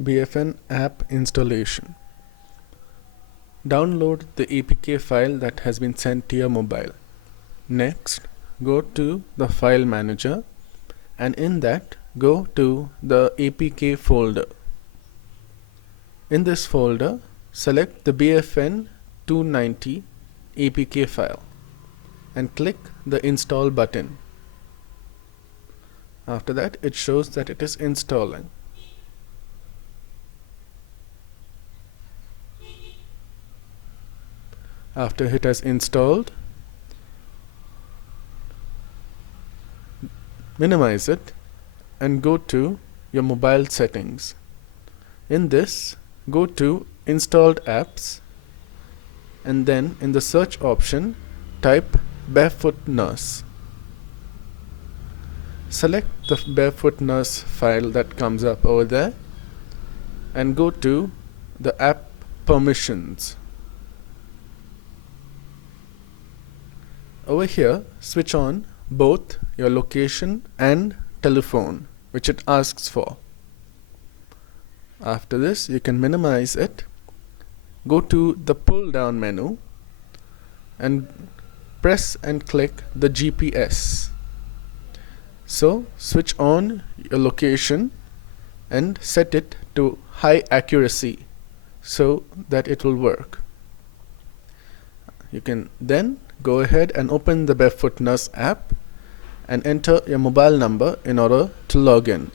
BFN app installation. Download the APK file that has been sent to your mobile. Next, go to the file manager and in that go to the APK folder. In this folder, select the BFN 290 APK file and click the install button. After that, it shows that it is installing. After it has installed, minimize it and go to your mobile settings. In this, go to installed apps and then in the search option type BareFoot Nurse. Select the BareFoot Nurse file that comes up over there and go to the app permissions. Over here, switch on both your location and telephone, which it asks for. After this, you can minimize it, go to the pull down menu and press and click the GPS. So switch on your location and set it to high accuracy so that it will work. You can then go ahead and open the BareFoot Nurse app and enter your mobile number in order to log in.